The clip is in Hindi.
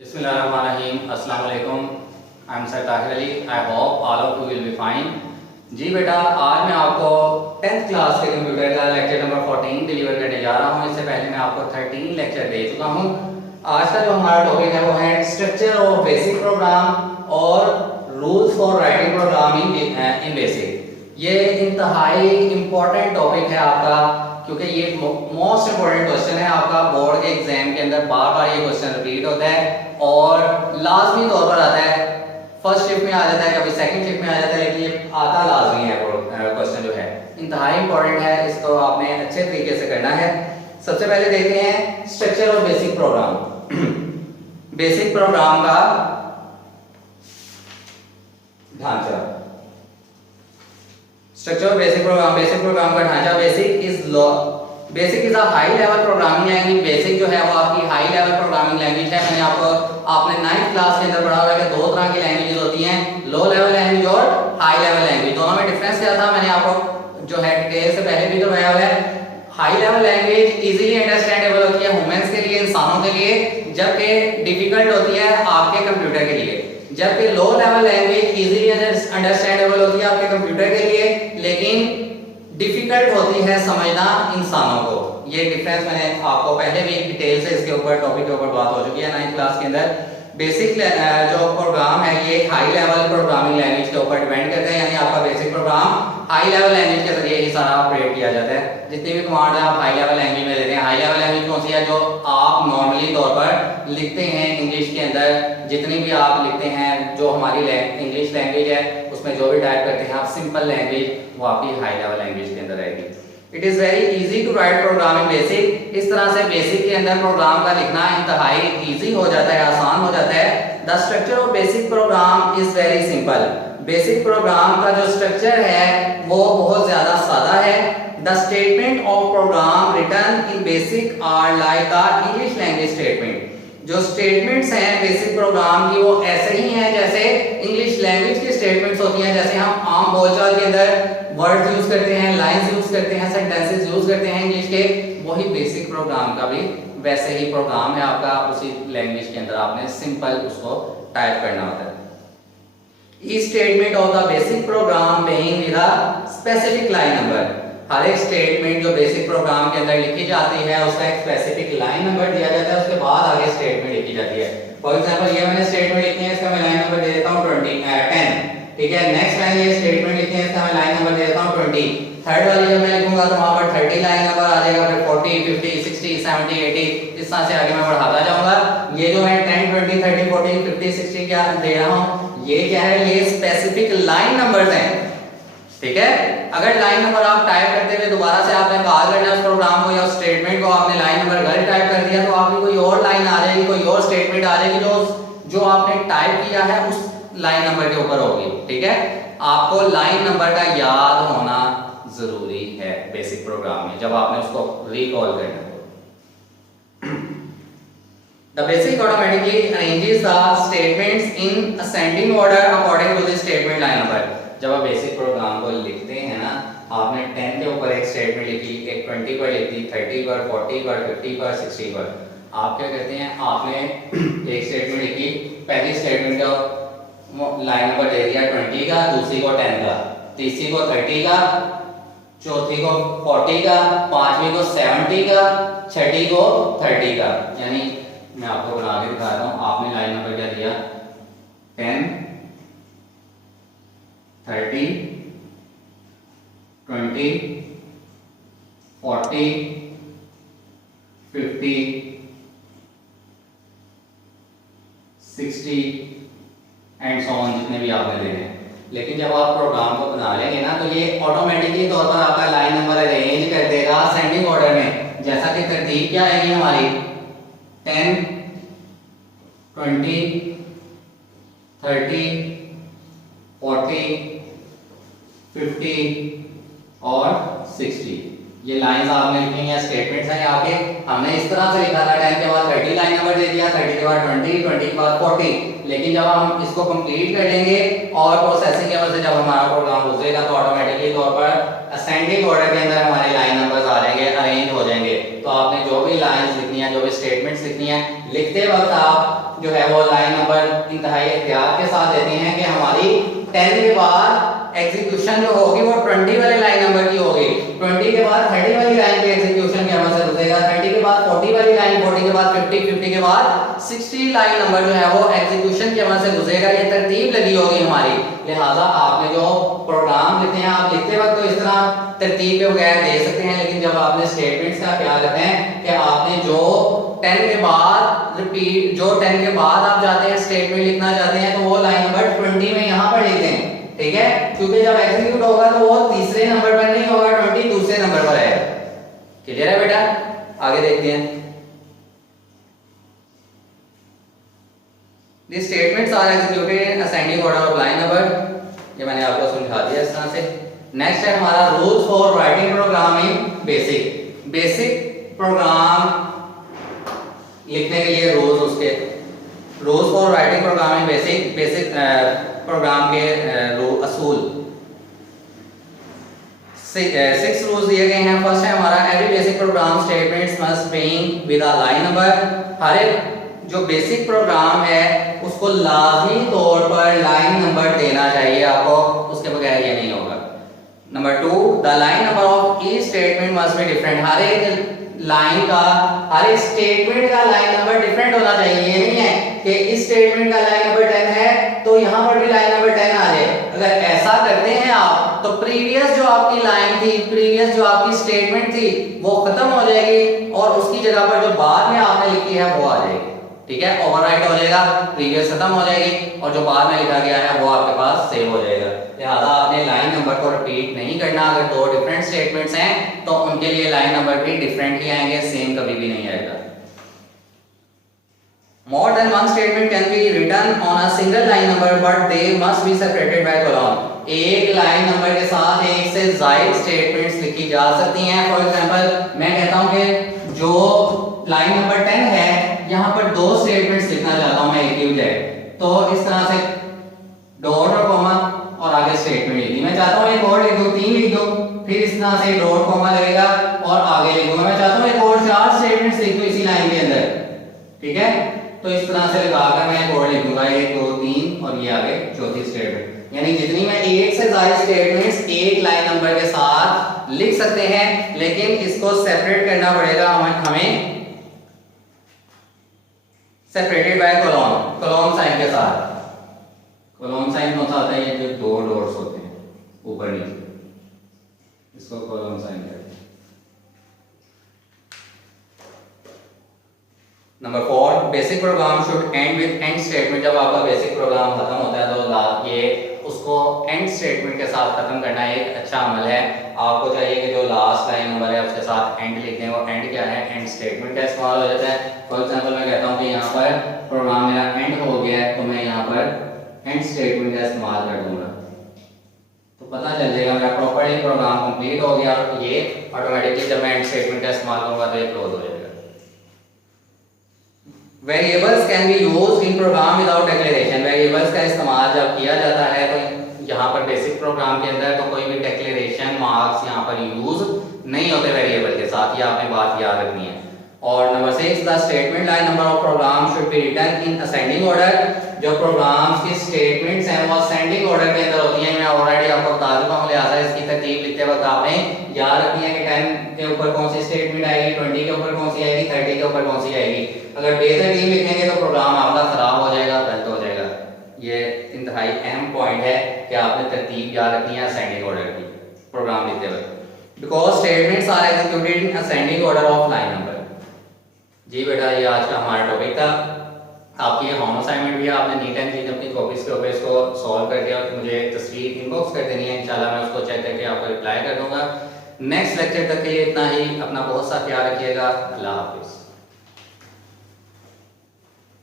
बिस्मिल्लाहिर्रहमानिर्रहीम, अस्सलाम वालेकुम। I am sir Tahir Ali. I hope all of you will be fine. जी बेटा, आज मैं आपको 10th क्लास के कंप्यूटर का लेक्चर नंबर 14 डिलीवर करने जा रहा हूँ। इससे पहले मैं आपको 13 लेक्चर दे चुका हूँ। आज का जो हमारा टॉपिक है वो है स्ट्रक्चर ऑफ बेसिक प्रोग्राम और rules for writing programming in basic. ये इंतहाई इम्पोर्टेंट टॉपिक है आपका, क्योंकि ये मोस्ट इम्पोर्टेंट क्वेश्चन है आपका। बोर्ड के एग्जाम के अंदर बार बार ये क्वेश्चन रिपीट होता है और लाजमी तौर पर आता है। फर्स्ट शिफ्ट में आ जाता है, कभी सेकंड शिफ्ट में आ जाता है, लेकिन ये आता लाजमी है। क्वेश्चन जो है इंतहाई इंपॉर्टेंट है, इसको आपने अच्छे तरीके से करना है। सबसे पहले देखते हैं स्ट्रक्चर और बेसिक प्रोग्राम। बेसिक प्रोग्राम का ढांचा, स्ट्रक्चर बेसिक प्रोग्राम का ढांचा। Basic is a high level programming language. Basic जो है वो आपकी हाई लेवल प्रोग्रामिंग लैंग्वेज है। आपने 9th क्लास के अंदर पढ़ा हुआ है कि दो तरह की लैंग्वेजेस होती हैं, लो लेवल लैंग्वेज और हाई लेवल लैंग्वेज। दोनों में डिफरेंस क्या था मैंने आपको जो है डिटेल से पहले भी करवाया हुआ है। High level language easily understandable होती है ह्यूमंस के लिए, इंसानों के लिए, जबकि डिफिकल्ट होती है आपके कंप्यूटर के लिए। जबकि low level language easily understandable होती है आपके कंप्यूटर के लिए, लेकिन डिफिकल्ट होती है समझना इंसानों को। ये डिफरेंस मैंने आपको पहले भी डिटेल से इसके ऊपर टॉपिक के ऊपर बात हो चुकी है 9th क्लास के अंदर। बेसिक जो प्रोग्राम है ये हाई लेवल प्रोग्रामिंग लैंग्वेज के ऊपर डिपेंड करते हैं, यानी आपका basic programme high level language के जरिए ही सारा ऑपरेट किया जाता है। जितनी भी कमांड है आप हाई लेवल लैंग्वेज में देते हैं। हाई लेवल लैंग्वेज कौन सी है? जो आप नॉर्मली तौर पर लिखते हैं इंग्लिश के अंदर, जितनी भी आप लिखते हैं, जो हमारी इंग्लिश लैंग्वेज है उसमें जो भी टाइप करते हैं आप सिंपल लैंग्वेज, वो आपकी हाई लेवल लैंग्वेज के अंदर आएगी। It is very easy to write program in BASIC. इस तरह से बेसिक के अंदर प्रोग्राम का लिखना इंतहाई इजी हो जाता है, आसान हो जाता है। The structure of BASIC program is very simple. BASIC program का जो स्ट्रक्चर है वो बहुत ज्यादा सादा है। The statement of program written in BASIC are like the English language statement. जो स्टेटमेंट्स हैं बेसिक प्रोग्राम की वो ऐसे ही हैं जैसे इंग्लिश लैंग्वेज की स्टेटमेंट्स होती हैं। जैसे हम आम बोलचाल के अंदर वर्ड्स यूज करते हैं, लाइंस यूज करते हैं, सेंटेंसेस यूज करते हैं इंग्लिश के, वही बेसिक प्रोग्राम का भी वैसे ही प्रोग्राम है आपका। उसी लैंग्वेज के अंदर आपने सिंपल उसको टाइप करना होता है। Each statement of the basic program being with a specific line number। हर एक स्टेटमेंट जो बेसिक प्रोग्राम के अंदर लिखी जाती है उसका एक स्पेसिफिक लाइन नंबर दिया जाता है, उसके बाद आगे स्टेटमेंट लिखी जाती है। फॉर एग्जांपल ये मैंने स्टेटमेंट लिखी है, इसका मैं लाइन नंबर दे देता हूं 10, ठीक है। नेक्स्ट मैंने ये स्टेटमेंट लिखी है, इसका मैं लाइन नंबर दे देता हूं 20। थर्ड वाली जब मैं लिखूंगा तो वहां पर 30 लाइन नंबर आ जाएगा, फिर 40, 50, 60, 70, 80 इस तरह से आगे मैं बढ़ाता जाऊंगा। ये जो मैं 10, 20, 30, 40, 50, 60 क्या दे रहा हूं, ये क्या है? ये स्पेसिफिक लाइन नंबर्स हैं, ठीक है। अगर लाइन नंबर आप टाइप करते हुए दोबारा से आपने कॉल करना है उस प्रोग्राम को या उस स्टेटमेंट को, आपने लाइन नंबर गलत टाइप कर दिया तो आपकी कोई और लाइन आ जाएगी, कोई और स्टेटमेंट आ जाएगी जो आपने टाइप किया है उस लाइन नंबर के ऊपर होगी, ठीक है। आपको लाइन नंबर का याद होना जरूरी है बेसिक प्रोग्राम में जब आपने उसको रिकॉल करना है। The basic automatically arranges the statements in ascending order according to the statement line number। जब आप बेसिक प्रोग्राम को लिखते हैं ना, आपने 10 के ऊपर एक स्टेटमेंट लिखी, एक 20 पर लिख दी, 30 पर, 40 पर, 50 पर, 60 पर। आप क्या करते हैं? आपने एक स्टेटमेंट लिखी, पहली स्टेटमेंट का लाइन नंबर दे दिया 20 का, दूसरी को 10 का, तीसरी को 30 का, चौथी को 40 का, पांचवी को 70 का, छठी को 30 का। यानी मैं आपको बना के दिखा रहा हूं। आपने लाइन नंबर क्या दिया? 10, 30, 20, 40, 50, 60 एंड सो ऑन, जितने भी आपने देने हैं। लेकिन जब आप प्रोग्राम को बना लेंगे ना तो ये ऑटोमेटिकली तौर पर आपका लाइन नंबर अरेंज कर देगा असेंडिंग ऑर्डर में। जैसा कि तरतीब क्या आएगी हमारी 10, 20, 30, 40, 50 और 60। ये लाइंस आपने लिखी हैं, स्टेटमेंट्स हैं यहाँ के। हमने इस तरह से लिखा था 10 के बाद 30 लाइन नंबर दे दिया, 30 के बाद 20, 20 के बाद 40। लेकिन जब हम इसको कंप्लीट कर लेंगे और प्रोसेसिंग के वजह से जब हमारा प्रोग्राम गुजरेगा तो ऑटोमेटिकली तौर पर असेंडिंग ऑर्डर के अंदर हमारे लाइन नंबर्स आ जाएंगे, अरेंज हो जाएंगे। तो आपने जो भी लाइंस लिखनी है, जो भी स्टेटमेंट्स लिखनी है, लिखते वक्त आप जो है वो लाइन नंबर इंतहाई एहतियात के साथ देते हैं कि हमारी 10 के बाद एग्जीक्यूशन जो होगी वो 20 वाले लाइन नंबर की होगी, 20 के बाद 30 वाली लाइन के एग्जीक्यूशन के अमल से गुजरेगा, 30 के बाद 40 वाली लाइन, 40 के बाद 50, 50 के बाद 60 लाइन नंबर जो है वो एग्जीक्यूशन के अमल से गुजरेगा। ये तरतीब लगी होगी हमारी। लिहाजा आपने जो प्रोग्राम लिखते हैं आप लिखते वक्त तो इस तरह तरतीब के बगैर दे सकते हैं, लेकिन जब आपने स्टेटमेंट्स का ख्याल रखें कि आपने जो 10 के बाद रिपीट, जो 10 के बाद आप जाते हैं स्टेटमेंट लिखना चाहते हैं तो वो लाइन नंबर 20 में यहाँ पर लिख दें, ठीक है, क्योंकि जब एग्जीक्यूट होगा तो वो तीसरे नंबर पर नहीं होगा, 20 दूसरे नंबर पर आएगा। क्लियर है बेटा? आगे देखते हैं। The statements are executed in ascending order of line number, ये मैंने आपको समझा दिया इस तरह से। नेक्स्ट है हमारा rules for writing program in BASIC. BASIC program लिखने के लिए रूल्स, उसके rules for writing program in BASIC, BASIC program के असूल 6 रूल्स दिए गए हैं। फर्स्ट है हमारा every BASIC program statements must begin with a line number. हर एक जो बेसिक प्रोग्राम है उसको लाजमी तौर पर लाइन नंबर देना चाहिए आपको, उसके बगैर ये नहीं होगा। Number 2, the line number of each statement must be different. हर एक लाइन का, हर एक स्टेटमेंट का लाइन नंबर डिफरेंट होना चाहिए। ये नहीं है कि इस स्टेटमेंट का लाइन नंबर 10 है तो यहाँ पर भी लाइन नंबर 10 आ जाए। अगर ऐसा करते हैं आप तो प्रीवियस जो आपकी लाइन थी, प्रीवियस जो आपकी स्टेटमेंट थी वो खत्म हो जाएगी और उसकी जगह पर जो बाद में आपने लिखी है वो आ जाएगी, ठीक है, ओवरराइट हो जाएगा, प्रीवियस खत्म हो जाएगी और जो बाद में लिखा गया है वो आपके पास सेव हो जाएगा। लिहाजा आपने लाइन नंबर को रिपीट नहीं करना। अगर 2 डिफरेंट स्टेटमेंट्स हैं तो उनके लिए लाइन नंबर भी डिफरेंट ही आएंगे, सेम कभी भी नहीं आएगा। More than one statement can be written on a single line number, but they must be separated by column. एक लाइन नंबर के साथ एक से ज्यादा स्टेटमेंट्स लिखी जा सकती हैं। फॉर एग्जांपल मैं कहता हूं कि जो लाइन नंबर 10 है यहाँ पर 2 स्टेटमेंट्स लिखना चाहता हूं मैं एक ही बजाय, तो इस तरह से डॉट और कॉमा और आगे स्टेटमेंट लिख दी। मैं चाहता हूं एक और लिख दूं, 3 लिख दूं, फिर इस तरह से डॉट कॉमा लगेगा और आगे लिख दूंगा। मैं चाहता हूं एक और 4 स्टेटमेंट्स लिख दूं इसी लाइन के अंदर, ठीक है, तो इस तरह से लगाकर मैं एक और लिख दूंगा, 1 2 3 और ये आगे चौथी स्टेटमेंट। यानी जितनी मैं एक से ज्यादा स्टेटमेंट्स एक लाइन नंबर के साथ लिख सकते हैं, लेकिन इसको सेपरेट करना पड़ेगा हमें separated by column, column sign के साथ। कॉलम साइन कौन सा होता है? ये जो 2 डॉट्स होते हैं ऊपर नीचे, इसको कॉलम साइन कहते हैं। Number 4, basic programme should and with and statement. जब आपका बेसिक प्रोग्राम खत्म होता है तो ये उसको एंड स्टेटमेंट के साथ खत्म करना एक अच्छा अमल है। आपको चाहिए कि जो लास्ट लाइन नंबर है उसके साथ एंड लिख दें। वो एंड क्या है? एंड स्टेटमेंट का इस्तेमाल हो जाता है। फॉर एग्जांपल मैं कहता हूं कि यहाँ पर प्रोग्राम मेरा एंड हो गया है तो मैं यहाँ पर एंड स्टेटमेंट का इस्तेमाल कर दूंगा, तो पता चल जाएगा मेरा प्रॉपर्ली प्रोग्राम कंप्लीट हो गया और ये ऑटोमेटिकली जब मैं एंड स्टेटमेंट का इस्तेमाल करूंगा तो ये क्लोज हो जाएगा। Variables can be used in program without declaration. Variables का इस्तेमाल जब किया जाता है तो यहाँ पर बेसिक प्रोग्राम के अंदर तो कोई भी डिक्लेरेशन मार्क्स यहाँ पर यूज नहीं होते वेरिएबल के साथ, ये आपने बात याद रखनी है। और number 6, the statement line number of program should be written in ascending order. जो प्रोग्राम्स की स्टेटमेंट्स हैं वो असेंडिंग ऑर्डर के अंदर होती हैं। मैं ऑलरेडी आपको बता चुका हूं, लिहाजा इसकी तरतीब लिखते वक्त आपने याद रखनी है कि 10 के ऊपर कौन सी स्टेटमेंट आएगी, 20 के ऊपर कौन सी आएगी, 30 के ऊपर कौन सी आएगी। अगर बेतरतीब लिखेंगे तो प्रोग्राम आपका खराब हो जाएगा, गलत हो जाएगा। ये इंतहाई अहम पॉइंट है कि आपने तरतीब याद रखनी है असेंडिंग ऑर्डर की प्रोग्राम लिखते वक्त, because statements are executed in ascending order of line number. जी बेटा, ये आज का हमारा टॉपिक था। आपकी होम असाइनमेंट भी है, आपने नीट एंड क्लीन अपनी कॉपीज के ऊपर इसको सॉल्व करके और मुझे तस्वीर इनबॉक्स कर देनी है। इंशाल्लाह मैं उसको चेक करके आपको रिप्लाई कर दूंगा। नेक्स्ट लेक्चर तक के लिए इतना ही। अपना बहुत सा ख्याल रखिएगा। अल्लाह हाफिज़।